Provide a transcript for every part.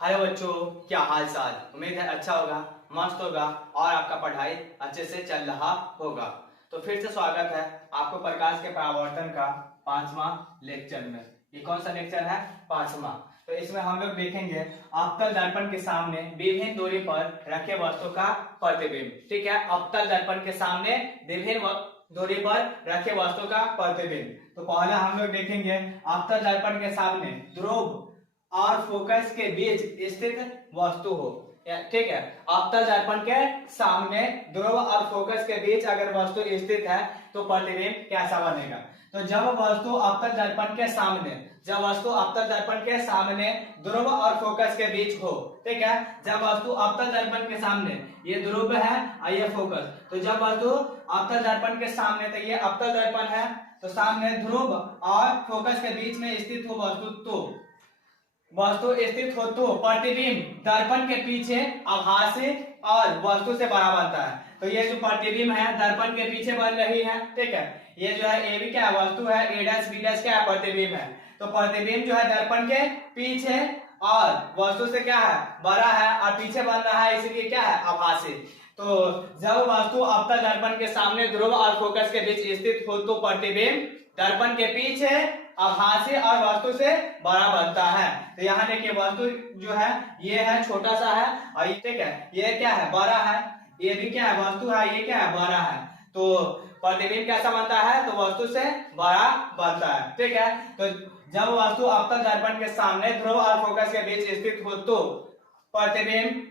Hello बच्चों, क्या हाल चाल। उम्मीद है अच्छा होगा, मस्त होगा और आपका पढ़ाई अच्छे से चल रहा होगा। तो फिर से स्वागत है आपको प्रकाश के परावर्तन का 5वां लेक्चर में। ये कौन सा लेक्चर है? 5वां। तो इसमें हम लोग देखेंगे अवतल दर्पण के सामने विभिन्न दूरी पर रखे वस्तु का प्रतिबिंब। ठीक है, अवतल दर्पण के सामने विभिन्न दूरी पर रखे वस्तु का प्रतिबिंब। तो पहला हम लोग देखेंगे अवतल दर्पण के सामने ध्रुव और फोकस के बीच स्थित वस्तु हो। ठीक है, अवतल दर्पण के सामने ध्रुव और फोकस के बीच अगर वस्तु स्थित है तो प्रतिबिंब कैसा बनेगा? तो जब वस्तु अवतल दर्पण के सामने ध्रुव और फोकस के बीच हो। ठीक है, जब वस्तु अवतल दर्पण के सामने, ये ध्रुव है और ये फोकस, तो जब वस्तु अवतल दर्पण के सामने, तो ये अवतल दर्पण है, तो सामने ध्रुव और फोकस के बीच में स्थित हो वस्तु स्थित हो तो प्रतिबिंब दर्पण के पीछे आभासी और वस्तु से बड़ा बनता है। तो ये जो प्रतिबिंब है दर्पण के पीछे बन रही है। ठीक है, ये जो है ए भी क्या है? वस्तु है। ए डैश बी डैश क्या है? प्रतिबिंब है। तो प्रतिबिंब जो है दर्पण के पीछे और वस्तु से क्या है? बड़ा है और पीछे बन रहा है, इसलिए क्या है? आभासी। तो जब वस्तु अवतल दर्पण के सामने ध्रुव और फोकस के बीच स्थित हो तो प्रतिबिंब दर्पण के पीछे आभासी और वस्तु से बड़ा बनता है। तो यहाँ देखिए वस्तु जो है ये है, छोटा सा है, और ये ठीक है, ये क्या है? बड़ा है। ये भी क्या है? वस्तु है। ये क्या है? बड़ा है। तो प्रतिबिंब कैसा बनता है? तो वस्तु से बड़ा बनता है। ठीक है, तो जब वस्तु अवतल दर्पण के सामने ध्रुव और फोकस के बीच स्थित हो तो प्रतिबिंब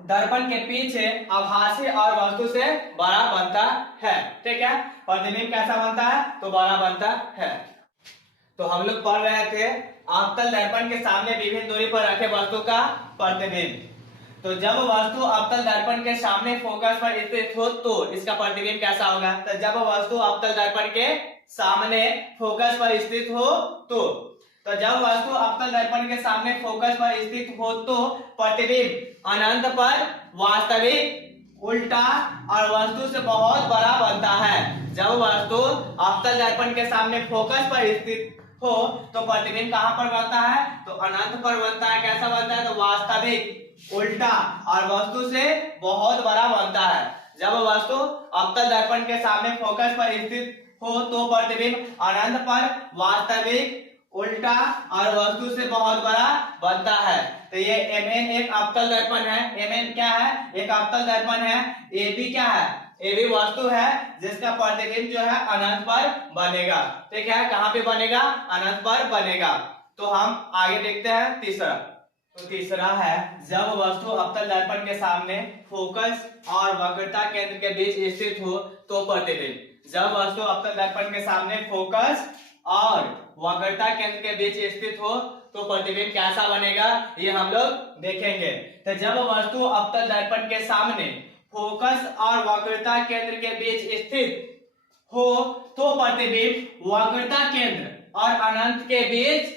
दर्पण के पीछे आभासी और वस्तु से बड़ा बनता है। ठीक है, प्रतिबिंब कैसा बनता है? तो बड़ा बनता है। तो हम लोग पढ़ रहे थे अवतल दर्पण के सामने विभिन्न दूरी पर रखे वस्तु का प्रतिबिंब। तो जब वस्तु अवतल दर्पण के सामने फोकस पर स्थित हो तो इसका प्रतिबिंब कैसा होगा? तो जब वस्तु अवतल दर्पण के सामने फोकस पर स्थित हो तो जब वस्तु अवतल दर्पण के सामने फोकस पर स्थित हो तो प्रतिबिंब अनंत पर वास्तविक, उल्टा और वस्तु से बहुत बड़ा बनता है। जब वस्तु अवतल दर्पण के सामने फोकस पर स्थित हो तो प्रतिबिंब कहां पर बनता है? तो अनंत पर बनता है। कैसा बनता है? तो वास्तविक, उल्टा और वस्तु से बहुत बड़ा बनता है। जब वस्तु अवतल दर्पण के सामने फोकस पर स्थित हो तो प्रतिबिंब अनंत पर वास्तविक, उल्टा और वस्तु से बहुत बड़ा बनता है। तो ये Mn एक अवतल दर्पण है। Mn क्या है? एक अवतल दर्पण है। AB क्या है? AB वस्तु है जिसका प्रतिबिंब जो है अनंत पर बनेगा। ठीक है, कहां पे बनेगा? अनंत पर बनेगा। तो हम आगे देखते हैं तीसरा। तो तीसरा है जब वस्तु अवतल दर्पण के सामने फोकस और वक्रता केंद्र के बीच स्थित हो तो प्रतिबिंब। जब वस्तु अवतल दर्पण के सामने फोकस और वक्रता केंद्र के बीच स्थित हो तो प्रतिबिंब कैसा बनेगा? ये हम लोग देखेंगे। तो जब वस्तु अवतल दर्पण के सामने फोकस और वक्रता केंद्र के बीच स्थित हो तो प्रतिबिंब वक्रता केंद्र और अनंत के बीच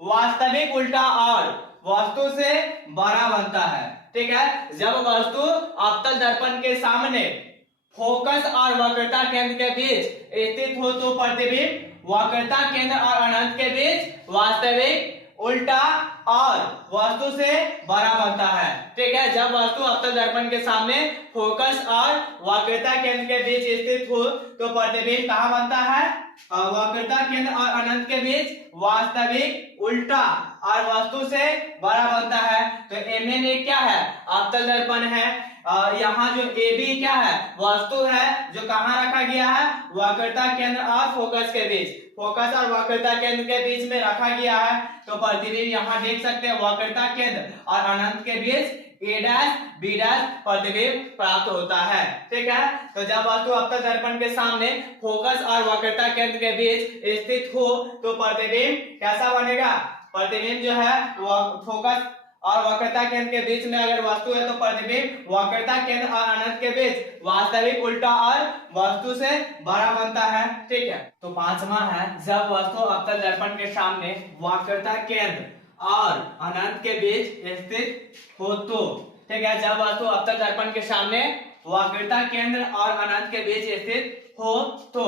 वास्तविक, उल्टा और वस्तु से बड़ा बनता है। ठीक है, जब वस्तु अवतल दर्पण के सामने फोकस और वक्रता केंद्र के बीच स्थित हो तो प्रतिबिंब वक्रता केंद्र और अनंत के बीच वास्तविक, उल्टा और वस्तु से बड़ा बनता है। ठीक है, जब वस्तु अवतल दर्पण के सामने फोकस और वक्रता केंद्र के बीच स्थित हो तो प्रतिबिंब कहां बनता है? वक्रता केंद्र और अनंत के बीच वास्तविक, उल्टा और वस्तु से बड़ा बनता है। तो Mn एक क्या है? अवतल दर्पण है। यहाँ जो AB क्या है? वस्तु है जो कहाँ रखा गया है? वक्रता केंद्र और फोकस के बीच, फोकस और वक्रता केंद्र के बीच में रखा गया है। तो प्रतिबिंब यहाँ देख सकते हैं वक्रता केंद्र और अनंत के बीच A डैश B डैश प्रतिबिंब प्राप्त होता है। ठीक है, तो जब वस्तु अवतल दर्पण के सामने फोकस और वक्रता केंद्र के बीच स्थित हो तो प्रतिबिंब कैसा बनेगा? प्रतिबिंब जो है वो फोकस और वक्रता केंद्र के बीच में अगर वस्तु है तो प्रतिबिंब वक्रता केंद्र और अनंत के बीच वास्तविक, उल्टा और वस्तु से बड़ा बनता है। ठीक है, तो पांचवा है जब वस्तु अवतल दर्पण के सामने वक्रता केंद्र और अनंत के बीच स्थित हो तो। ठीक है, जब वस्तु अवतल दर्पण के सामने वक्रता केंद्र और अनंत के बीच स्थित हो तो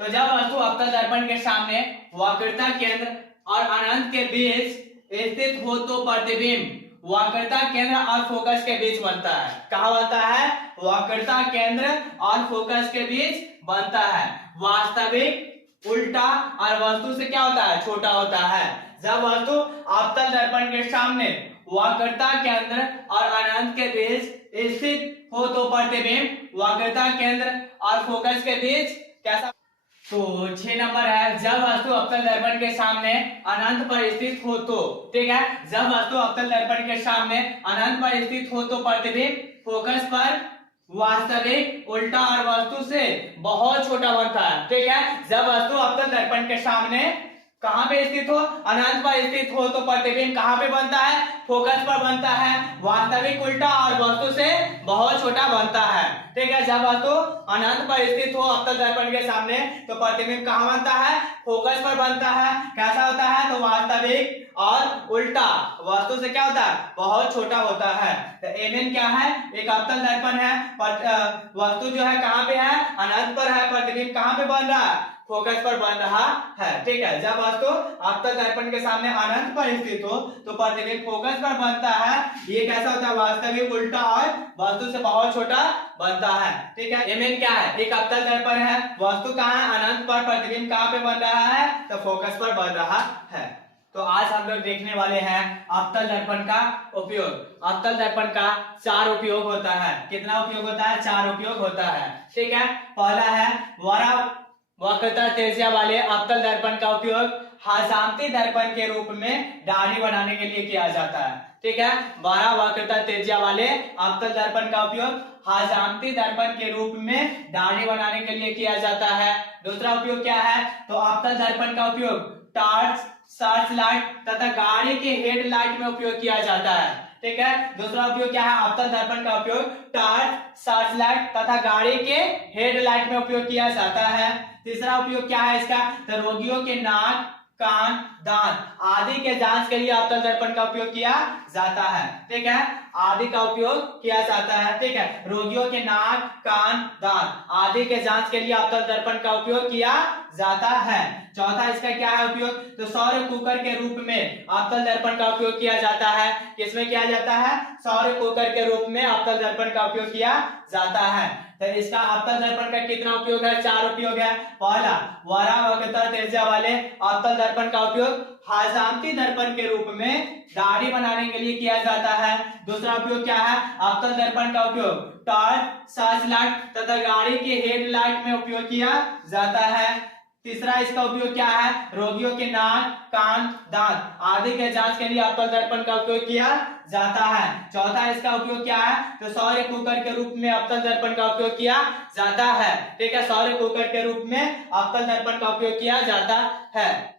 जब वस्तु अवतल दर्पण के सामने वक्रता केंद्र और अनंत के बीच स्थित हो तो प्रतिबिंब वक्रता केंद्र और फोकस के बीच बनता है। कहाँ बनता है? वक्रता केंद्र और फोकस के बीच बनता है। वास्तविक उल्टा और वस्तु से क्या होता है? छोटा होता है। जब वस्तु अवतल दर्पण के सामने वक्रता केंद्र और अनंत के बीच स्थित हो तो प्रतिबिंब वक्रता केंद्र और फोकस के बीच कैसा? तो 6 नंबर है, जब वस्तु अवतल दर्पण के सामने अनंत पर स्थित हो तो, ठीक है, जब वस्तु अवतल दर्पण के सामने अनंत पर स्थित हो तो प्रतिबिंब फोकस पर वास्तविक उल्टा और वस्तु से बहुत छोटा बनता है। ठीक है, जब वस्तु अवतल दर्पण के सामने कहां पे स्थित हो? अनंत पर स्थित हो तो प्रतिबिंब कहां पे बनता है? फोकस पर बनता है। वास्तविक उल्टा और वस्तु से बहुत छोटा बनता है। ठीक है, जब वस्तु अनंत पर स्थित हो अवतल दर्पण के सामने तो प्रतिबिंब कहां बनता है? फोकस पर बनता है। कैसा होता है? तो वास्तविक और उल्टा वस्तु से क्या होता है? बहुत छोटा होता है। तो एमएन क्या है? एक अवतल दर्पण है, वस्तु जो है कहां पे है? अनंत पर है, प्रतिबिंब कहां पे बन रहा है? फोकस पर बन रहा है। ठीक है, जब वस्तु अवतल दर्पण के सामने अनंत पर स्थित हो तो प्रतिबिंब फोकस पर बनता है। ये कैसा होता है? वास्तविक उल्टा और वस्तु से बहुत छोटा बनता है। ठीक है, एमएन क्या है? एक अवतल दर्पण है, वस्तु कहाँ है? अनंत पर, प्रतिबिंब कहाँ पे बन रहा है? तो फोकस पर बन रहा है। तो आज हम लोग देखने वाले हैं अवतल दर्पण का उपयोग। अवतल दर्पण का 4 उपयोग होता है। कितना उपयोग होता है? 4 उपयोग होता है। ठीक है, पहला है वक्रता त्रिज्या वाले अवतल दर्पण का उपयोग हजामती दर्पण के रूप में दाढ़ी बनाने के लिए किया जाता है। ठीक है, 12 वक्रता त्रिज्या वाले अवतल दर्पण का उपयोग हजामती दर्पण के रूप में दाढ़ी बनाने के लिए किया जाता है। दूसरा उपयोग क्या है? तो अवतल दर्पण का उपयोग टॉर्च, सर्च लाइट तथा गाड़ी के हेडलाइट में उपयोग किया जाता है। ठीक है, दूसरा उपयोग क्या है? अवतल दर्पण का उपयोग टॉर्च, सर्च लाइट तथा गाड़ी के हेडलाइट में उपयोग किया जाता है। तीसरा उपयोग क्या है इसका? तो रोगियों के नाक, कान, दांत आदि के जांच के लिए अवतल दर्पण का उपयोग किया जाता है। ठीक है, आदि का उपयोग किया जाता है। ठीक है, रोगियों के नाक, कान, दांत आदि के जांच के लिए अवतल दर्पण का उपयोग किया जाता है। चौथा इसका क्या है उपयोग? तो सौर कुकर के रूप में अवतल दर्पण का उपयोग किया जाता है। किसमें किया जाता है? सौर कुकर के रूप में अवतल दर्पण का उपयोग किया जाता है। तो इसका अवतल दर्पण का कितना उपयोग है? 4 उपयोग है। पहला, वक्रता त्रिज्या वाले अवतल दर्पण का उपयोग हजामती दर्पण के रूप में दाढ़ी बनाने के लिए किया जाता है। दूसरा उपयोग क्या है? अवतल दर्पण का उपयोग टॉर्च, सर्च लाइट तथा गाड़ी के हेडलाइट में उपयोग किया जाता है। तीसरा इसका उपयोग क्या है? रोगियों के नाक, कान, दांत आदि के जांच के लिए अवतल दर्पण का उपयोग किया जाता है। चौथा इसका उपयोग क्या है? तो सौर कुकर के रूप में अवतल दर्पण का उपयोग किया जाता है। ठीक है, सौर कुकर के रूप में अवतल दर्पण का उपयोग किया जाता है।